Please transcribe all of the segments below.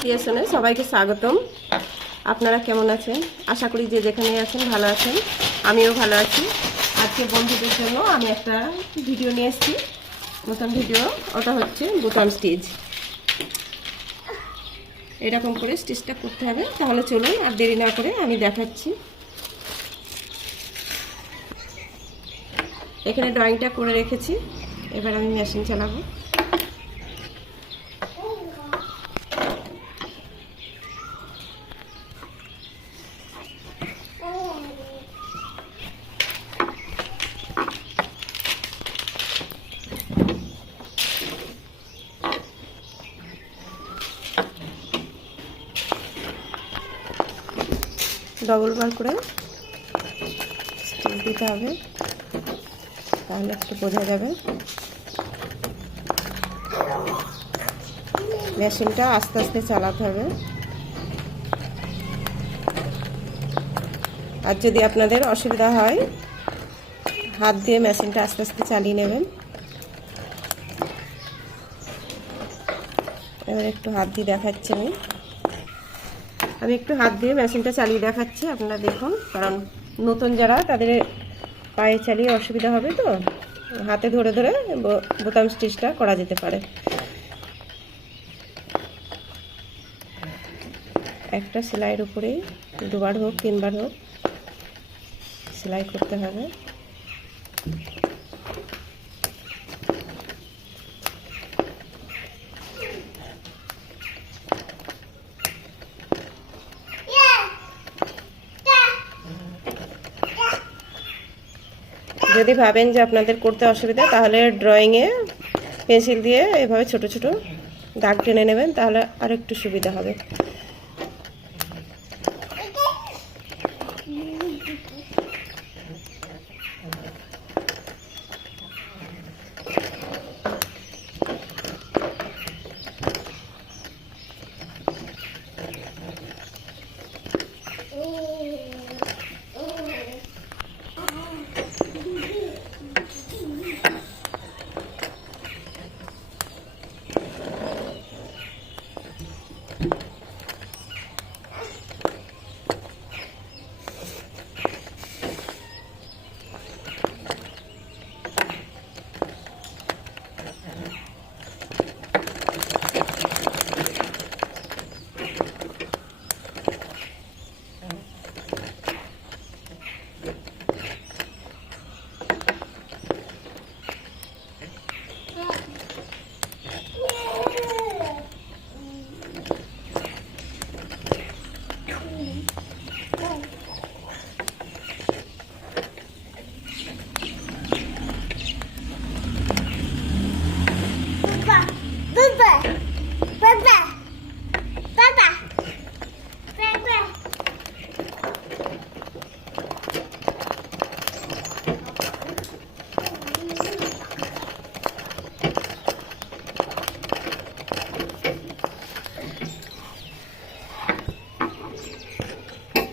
ক্রিয়েশনে সবাইকে স্বাগতম। আপনারা কেমন আছেন? আশা করি যে যেখানে আছেন ভালো আছেন। আমিও ভালো আছি। আজকে বন্ধুদের জন্য আমি একটা ভিডিও নিয়ে এসেছি, নতুন ভিডিও। ওটা হচ্ছে বুটাম স্টিচ। এরকম করে স্টিচটা করতে হবে। তাহলে চলুন আর দেরি না করে আমি দেখাচ্ছি। এখানে ড্রয়িংটা করে রেখেছি, এবার আমি মেশিন চালাবো। ডবল বার করে স্টিচ দিতে হবে, তাহলে একটু বোঝা যাবে। মেশিনটা আস্তে আস্তে চালাতে হবে। আর যদি আপনাদের অসুবিধা হয় হাত দিয়ে মেশিনটা আস্তে আস্তে চালিয়ে নেবেন। এবার একটু হাত দিয়ে দেখাচ্ছি আমি একটু হাত দিয়ে মেশিনটা চালিয়ে দেখাচ্ছি, আপনারা দেখুন। কারণ নতুন যারা, তাদের পায়ে চালিয়ে অসুবিধা হবে, তো হাতে ধরে ধরে বোতাম স্টিচটা করা যেতে পারে। একটা সেলাইয়ের উপরেই দুবার হোক তিনবার হোক সেলাই করতে হবে। যদি ভাবেন যে আপনাদের করতে অসুবিধা, তাহলে ড্রয়িংয়ে পেন্সিল দিয়ে এভাবে ছোট ছোট দাগ টেনে নেবেন, তাহলে আর একটু সুবিধা হবে।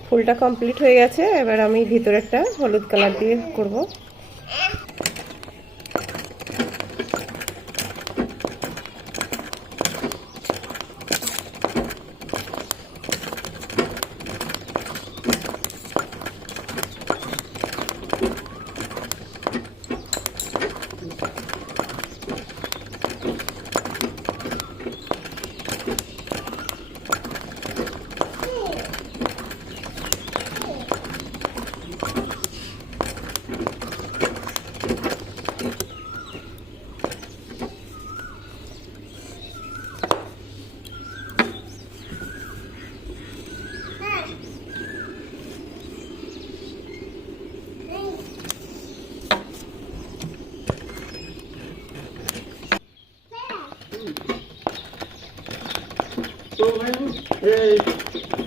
ফুলটা কমপ্লিট হয়ে গেছে। এবার আমি ভিতরেরটা হলুদ কালার দিয়ে করব। তো ভাই এই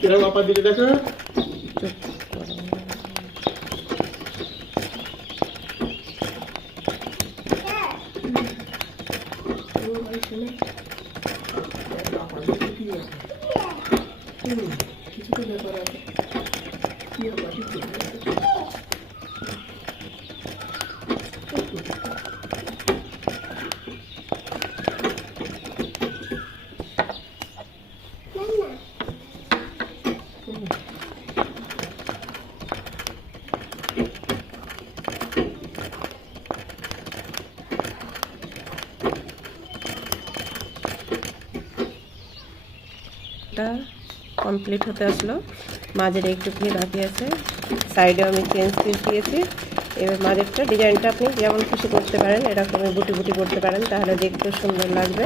কিরকম আপার দিকে দেখো। কিছু তো ব্যাপার আছে। কি আবার কিছু একটা কমপ্লিট হতে আসলো, মাঝের একটুখানি বাকি আছে, সাইডে আমি চেঞ্জ পিস দিয়েছি। এবার মাঝেরটা ডিজাইনটা আপনি যেমন খুশি করতে পারেন, এরকমই বুটি বুটি করতে পারেন, তাহলে দেখতে সুন্দর লাগবে।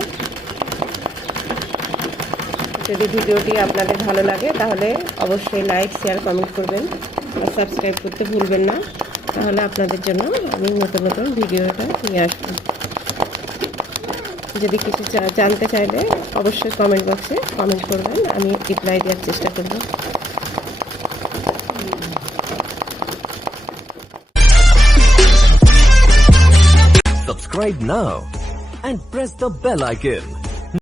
যদি ভিডিওটি আপনাদের ভালো লাগে তাহলে অবশ্যই লাইক, শেয়ার, কমেন্ট করবেন আর সাবস্ক্রাইব করতে ভুলবেন না, তাহলে আপনাদের জন্য আমি নতুন নতুন ভিডিওটা নিয়ে আসবো। যদি কিছু জানতে চাইলে অবশ্যই কমেন্ট বক্সে কমেন্ট করবেন, আমি রিপ্লাই দেওয়ার চেষ্টা করব। Subscribe now and press the bell icon.